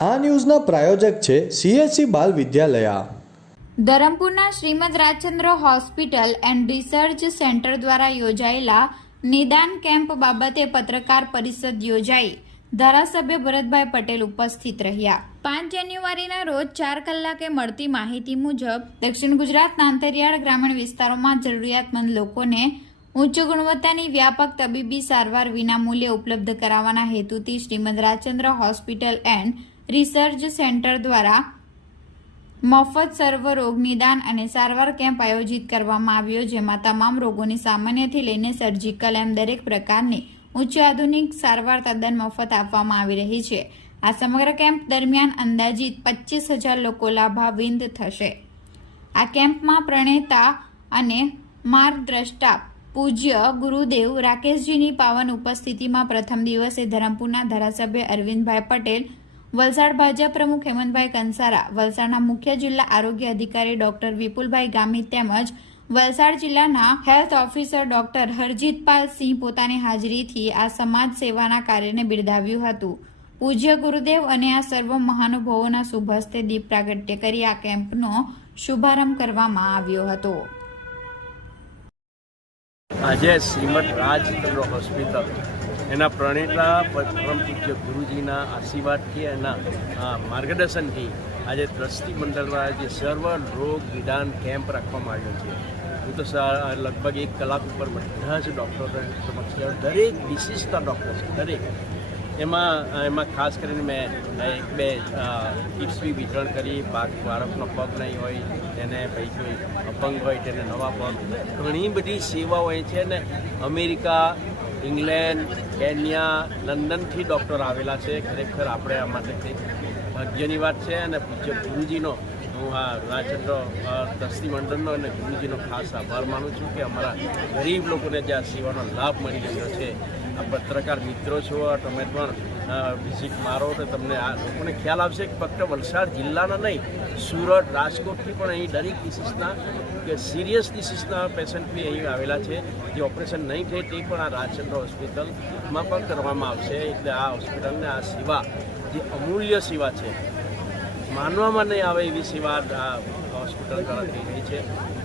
આ ન્યૂઝના પ્રાયોજક છે CSC બાલ વિદ્યાલયા. ધરમપુરના Shrimad Rajchandra hospital and research centre દ્વારા યોજાયેલા નિદાન કેમ્પ બાબતે પત્રકાર પરિષદ યોજાઈ. ધારાસભ્ય ભરતભાઈ પટેલ ઉપસ્થિત રહ્યા. 5 જાન્યુઆરીના રોજ 4 કલાકે મળતી માહિતી મુજબ દક્ષિણ ગુજરાતના અંતરિયાળ ગ્રામીણ વિસ્તારોમાં જરૂરિયાતમંદ લોકોને ઉચ્ચ ગુણવત્તાની વ્યાપક તબીબી સારવાર વિનામૂલ્યે ઉપલબ્ધ કરાવવાના હેતુથી Shrimad Rajchandra hospital and research centre દ્વારા મફત સર્વરોગ નિદાન અને સારવાર કેમ્પ આયોજિત કરવામાં આવ્યો, જેમાં તમામ રોગોની સામાન્યથી લઈને સર્જિકલ એમ દરેક પ્રકારની ઉચ્ચ આધુનિક સારવાર તદ્દન મફત આપવામાં આવી રહી છે. આ સમગ્ર કેમ્પ દરમિયાન અંદાજિત 25,000 લોકો લાભાન્વિત થશે. આ કેમ્પમાં પ્રણેતા અને માર્ગદ્રષ્ટા પૂજ્ય ગુરુદેવ રાકેશજીની પાવન ઉપસ્થિતિમાં પ્રથમ દિવસે ધરમપુરના ધારાસભ્ય અરવિંદભાઈ પટેલ, વલસાડ ભાજપ પ્રમુખ હેમંતભાઈ કંસારા, વલસાડના મુખ્ય જિલ્લા આરોગ્ય અધિકારી ડોક્ટર વિપુલભાઈ ગામિત તેમજ વલસાડ જિલ્લાના હેલ્થ ઓફિસર ડોક્ટર હરજીતપાલ સિંહ પોતાની હાજરીથી આ સમાજ સેવાના કાર્યને બિરદાવ્યું હતું. પૂજ્ય ગુરુદેવ અને આ સર્વ મહાનુભાવોના શુભ હસ્તે દીપ પ્રાગટ્ય કરી આ કેમ્પનો શુભારંભ કરવામાં આવ્યો હતો. આજે શ્રીમદ રાજચંદ્ર હોસ્પિટલ એના પ્રણેતા પરમ પૂજ્ય ગુરુજીના આશીર્વાદથી એના માર્ગદર્શનથી આજે ટ્રસ્ટી મંડળ દ્વારા જે સર્વ રોગ નિદાન કેમ્પ રાખવામાં આવ્યો છે. હું તો લગભગ 1 કલાક ઉપર બધા જ ડૉક્ટરો સમક્ષ દરેક વિશિષ્ટ ડૉક્ટર છે દરેક એમાં ખાસ કરીને મેં 1-2 કિટ્સ બી વિતરણ કરી. બાળકનો પગ નહીં હોય તેને પછી કોઈ અપંગ હોય તેને નવા પગ, ઘણી બધી સેવાઓ હોય છે ને અમેરિકા, ઇંગ્લેન્ડ, કેન્યા, લંડનથી ડૉક્ટર આવેલા છે. ખરેખર આપણે આ માટે કંઈક ભાગ્યની વાત છે અને પૂજ્ય ગુરુજીનો હું આ રાજચંદ્ર ટ્રસ્ટી મંડળનો અને ગુરુજીનો ખાસ આભાર માનું છું કે અમારા ગરીબ લોકોને જે આ સેવાનો લાભ મળી રહ્યો છે. આ પત્રકાર મિત્રો છો, તમે પણ વિઝિટ મારો તો તમને આ લોકોને ખ્યાલ આવશે કે ફક્ત વલસાડ જિલ્લાના નહીં, સુરત, રાજકોટથી પણ અહીં દરેક ડિસીઝના કે સિરિયસ ડિસીઝના પેશન્ટ બી અહીં આવેલા છે. જે ઓપરેશન નહીં થાય તે પણ આ રાજચંદ્ર હોસ્પિટલમાં પણ કરવામાં આવશે. એટલે આ હોસ્પિટલને આ સેવા જે અમૂલ્ય સેવા છે, માનવામાં નહીં આવે એવી સેવા આ હોસ્પિટલ દ્વારા થઈ રહી છે.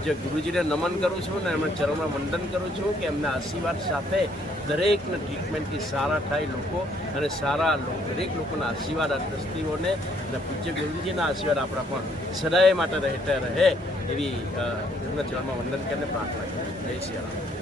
જે ગુરુજીને નમન કરું છું ને એમના ચરણમાં વંદન કરું છું કે એમના આશીર્વાદ સાથે દરેકને ટ્રીટમેન્ટથી સારા થાય લોકો અને સારા દરેક લોકોના આશીર્વાદ આ ટ્રસ્ટીઓને અને પૂજ્ય ગુરુજીના આશીર્વાદ આપણા પણ સદાય માટે રહેતા રહે એવી એમના ચરણમાં વંદન કરીને પ્રાર્થના કરું. જય શ્રી રામ.